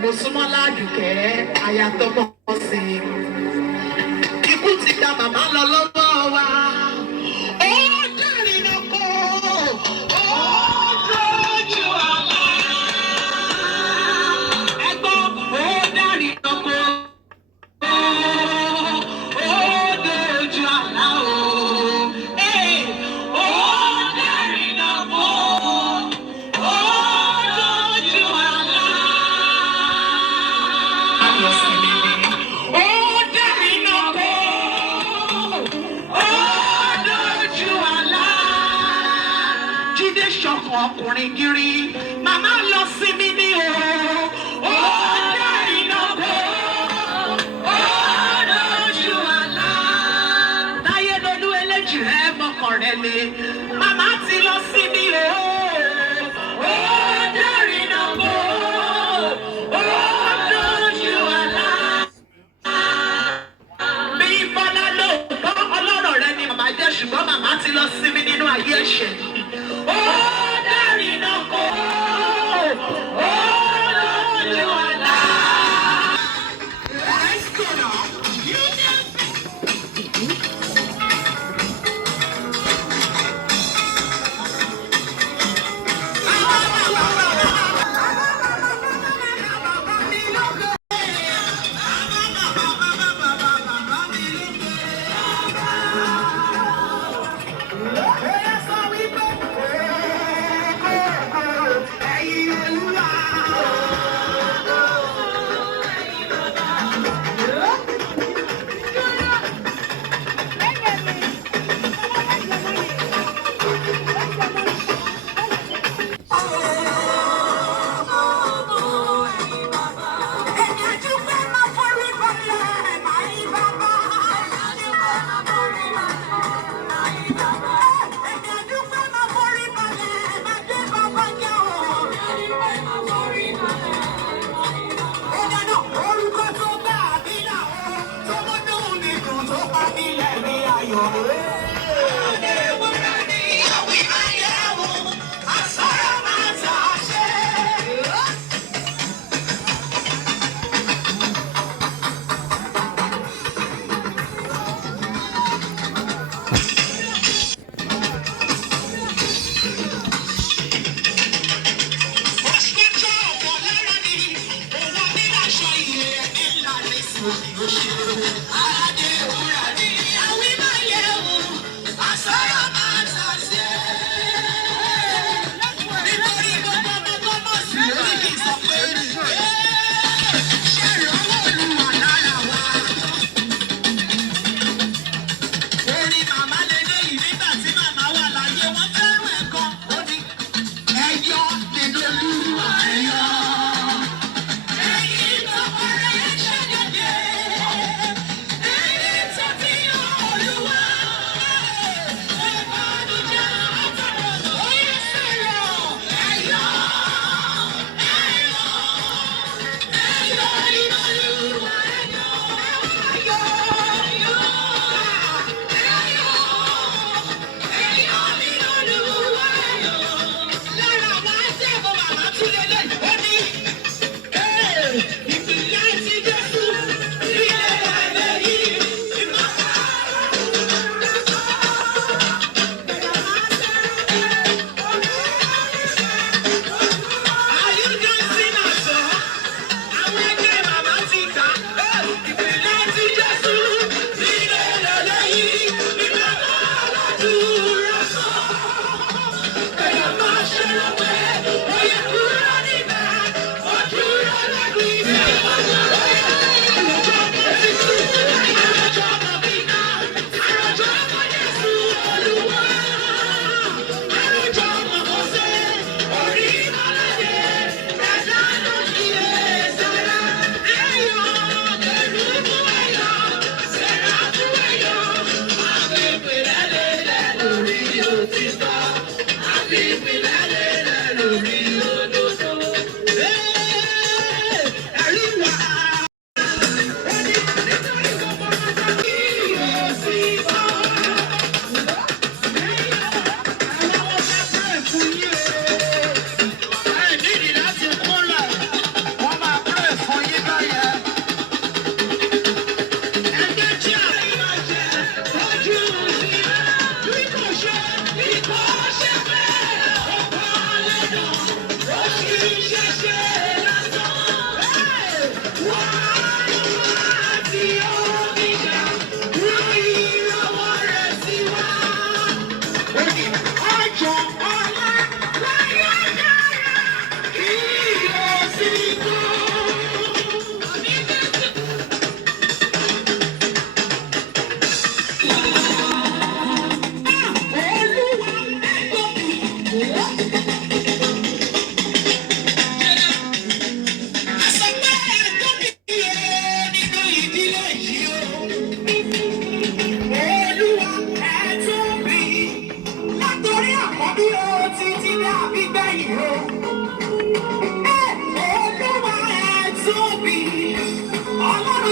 mo súnmọ́ ládùúkẹ́ aya tó mọ̀ sí i. Ikú ti gba màmá lọ lọ́wọ́ wa. Ó dẹ̀rìn náà kó. Ó dojú àlá. Ẹ̀gbọ́n ó dẹ̀rìn náà kó. Ó dojú àlá o. Ó dẹ̀rìn náà kó. Ó dojú àlá. Ọkùnrin gírí màmá lọ sí mi ní o. Ó dẹ̀rìn náà kó. Ó dojú àlá. Táyé lolú eléjì rẹ mọ́kàn rẹ lé. Màmá ti lọ sí mi o. Ó dẹ̀rìn náà kó. Ó dojú àlá. Bí Bọ́lá lóòótọ́ ọlọ́rọ̀ rẹ ni màmá jẹ́ ṣùgbọ́n màmá ti lọ sí mi nínú ayé ẹ̀ṣẹ̀ yìí. Ó dẹ̀rìn náà kó. Ó dojú àlá. Let's go now. You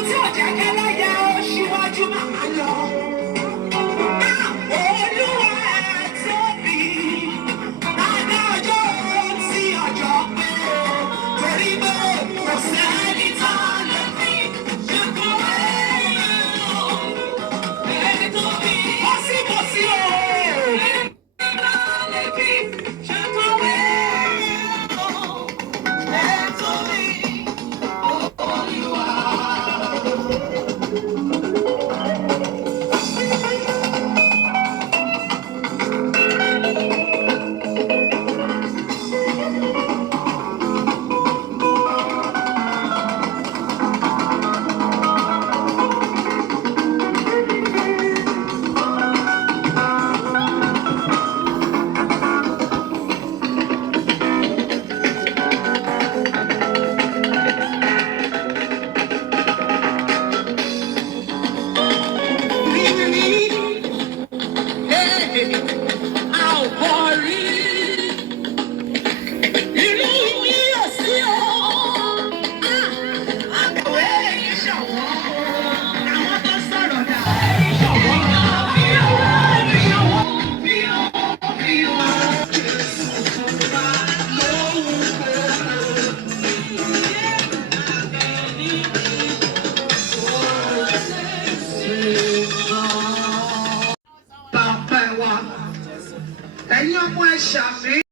tí ò jẹ́ kẹ́lẹ́yẹ ó ṣíwájú màmá lọ. Olúwa tóbi, bàbá ọjọ́ tí ọjọ́ pé torí pé kò sẹ́ni tó lè fi ṣùkú ẹni tó bí. Ó sì kò sí o. Ẹni tó lè fi ṣùkú ẹni tó bí. Olúwa. Ẹ̀yin ọmọ ẹ̀ṣà mi.